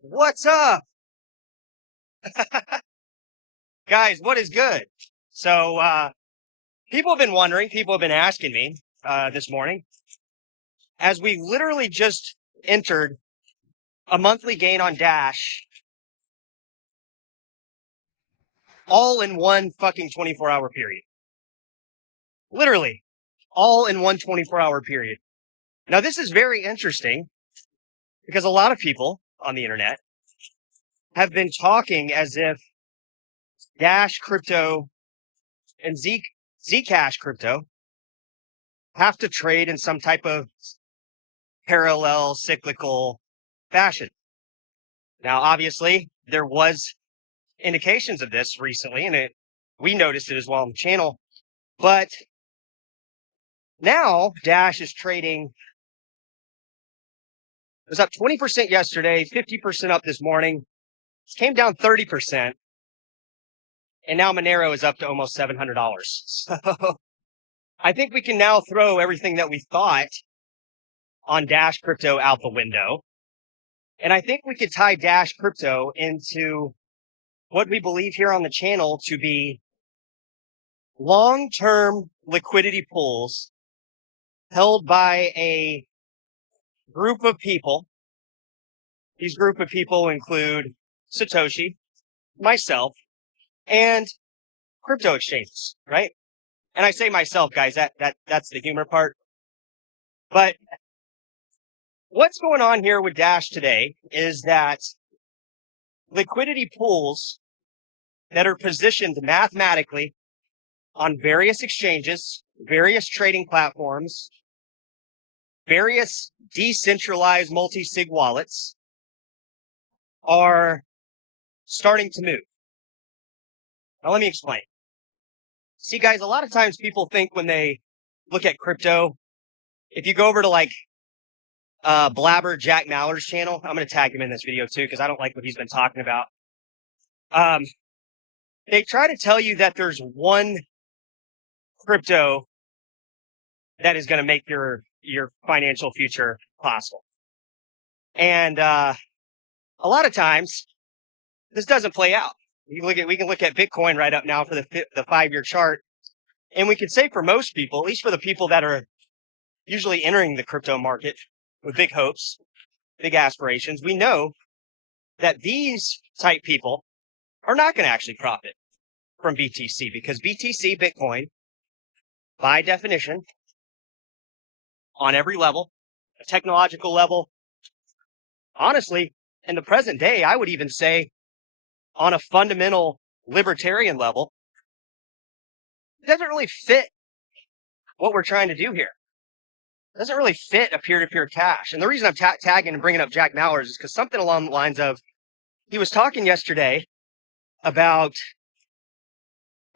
What's up, guys? What is good? So, people have been wondering, people have been asking me this morning, as we literally just entered a monthly gain on Dash all in one fucking 24-hour period. Literally, all in one 24-hour period. Now, this is very interesting because a lot of people on the internet have been talking as if Dash crypto and Zcash crypto have to trade in some type of parallel cyclical fashion. Now, obviously, there was indications of this recently, and we noticed it as well on the channel. But now Dash is trading. It was up 20% yesterday, 50% up this morning. It came down 30%, and now Monero is up to almost $700. So I think we can now throw everything that we thought on Dash crypto out the window. And I think we could tie Dash crypto into what we believe here on the channel to be long-term liquidity pools held by a group of people. These group of people include Satoshi, myself, and crypto exchanges, right? And I say myself, guys, that's the humor part. But what's going on here with Dash today is that liquidity pools that are positioned mathematically on various exchanges, various trading platforms, various decentralized multi-sig wallets are starting to move. Now, let me explain. See, guys, a lot of times people think when they look at crypto, if you go over to like Blabber Jack Maller's channel, I'm going to tag him in this video too because I don't like what he's been talking about. They try to tell you that there's one crypto that is going to make your financial future possible. And a lot of times this doesn't play out. We can look at Bitcoin right up now for the 5-year chart. And we could say for most people, at least for the people that are usually entering the crypto market with big hopes, big aspirations, we know that these type people are not going to actually profit from BTC because BTC, Bitcoin, by definition, on every level, a technological level, honestly, in the present day, I would even say on a fundamental libertarian level, it doesn't really fit what we're trying to do here. It doesn't really fit a peer-to-peer cash. And the reason I'm tagging and bringing up Jack Mallers is because something along the lines of, he was talking yesterday about,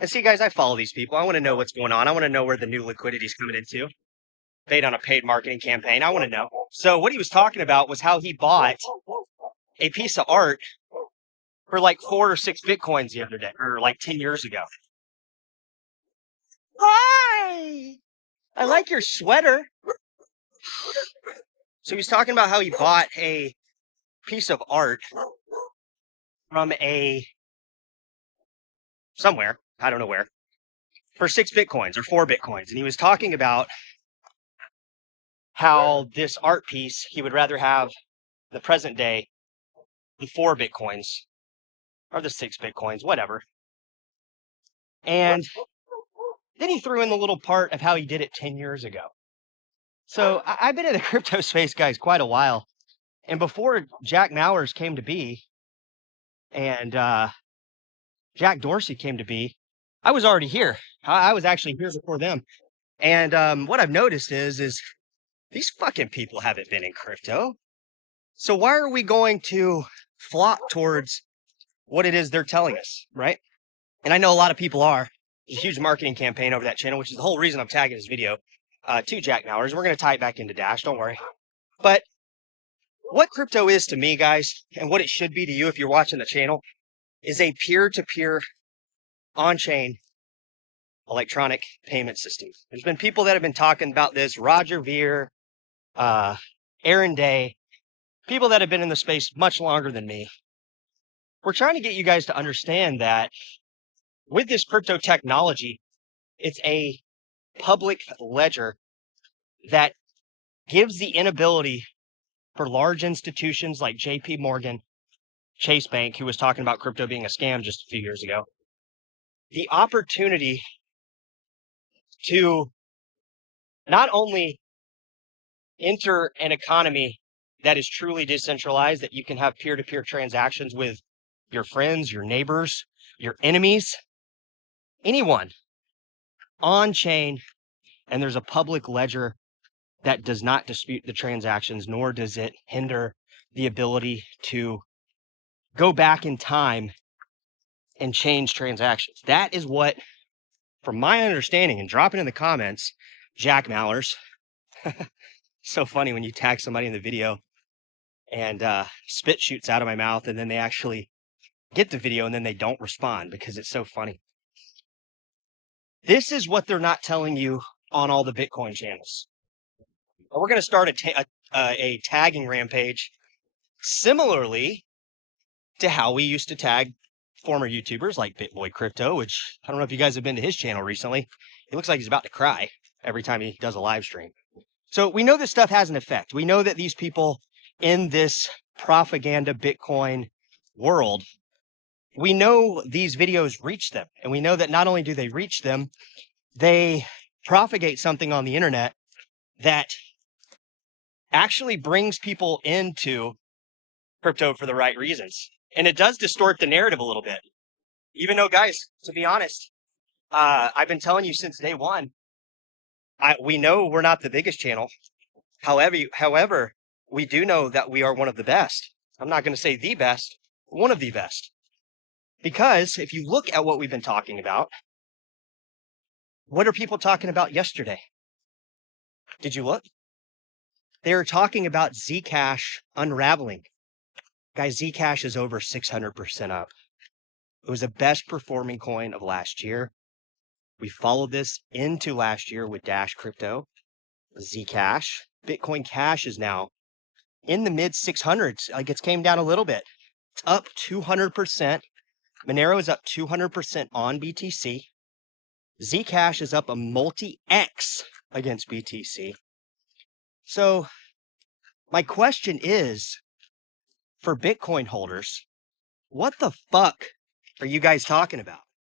and see, guys, I follow these people. I want to know what's going on. I want to know where the new liquidity is coming into. Paid on a paid marketing campaign. I want to know. So what he was talking about was how he bought a piece of art for like 4 or 6 Bitcoins the other day, or like 10 years ago. Hi! I like your sweater. So he's talking about how he bought a piece of art from somewhere, I don't know where, for 6 Bitcoins or 4 Bitcoins. And he was talking about how this art piece, he would rather have the present day, the 4 Bitcoins or the 6 Bitcoins, whatever. And then he threw in the little part of how he did it 10 years ago. So I've been in the crypto space, guys, quite a while. And before Jack Mallers came to be and Jack Dorsey came to be, I was already here. I was actually here before them. And what I've noticed is these fucking people haven't been in crypto. So why are we going to flock towards what it is they're telling us, right? And I know a lot of people are. There's a huge marketing campaign over that channel, which is the whole reason I'm tagging this video to Jack Mallers. We're going to tie it back into Dash, don't worry. But what crypto is to me, guys, and what it should be to you if you're watching the channel, is a peer-to-peer, on-chain electronic payment system. There's been people that have been talking about this, Roger Ver, Aaron Day, people that have been in the space much longer than me, we're trying to get you guys to understand that with this crypto technology, it's a public ledger that gives the inability for large institutions like JP Morgan, Chase Bank, who was talking about crypto being a scam just a few years ago, the opportunity to not only enter an economy that is truly decentralized, that you can have peer-to-peer transactions with your friends, your neighbors, your enemies, anyone on chain, and there's a public ledger that does not dispute the transactions, nor does it hinder the ability to go back in time and change transactions. That is what, from my understanding, and drop it in the comments, Jack Mallers. So funny when you tag somebody in the video and spit shoots out of my mouth, and then they actually get the video and then they don't respond because it's so funny. This is what they're not telling you on all the Bitcoin channels. We're going to start a tagging rampage similarly to how we used to tag former YouTubers like BitBoy Crypto, which I don't know if you guys have been to his channel recently. He looks like he's about to cry every time he does a live stream. So we know this stuff has an effect. We know that these people in this propaganda Bitcoin world, we know these videos reach them. And we know that not only do they reach them, they propagate something on the internet that actually brings people into crypto for the right reasons. And it does distort the narrative a little bit. Even though, guys, to be honest, I've been telling you since day one, we know we're not the biggest channel. However, we do know that we are one of the best. I'm not going to say the best, one of the best. Because if you look at what we've been talking about, what are people talking about yesterday? Did you look? They were talking about Zcash unraveling. Guys, Zcash is over 600% up. It was the best performing coin of last year. We followed this into last year with Dash Crypto, Zcash. Bitcoin Cash is now in the mid 600s. Like, it's came down a little bit. It's up 200%. Monero is up 200% on BTC. Zcash is up a multi-X against BTC. So my question is, for Bitcoin holders, what the fuck are you guys talking about?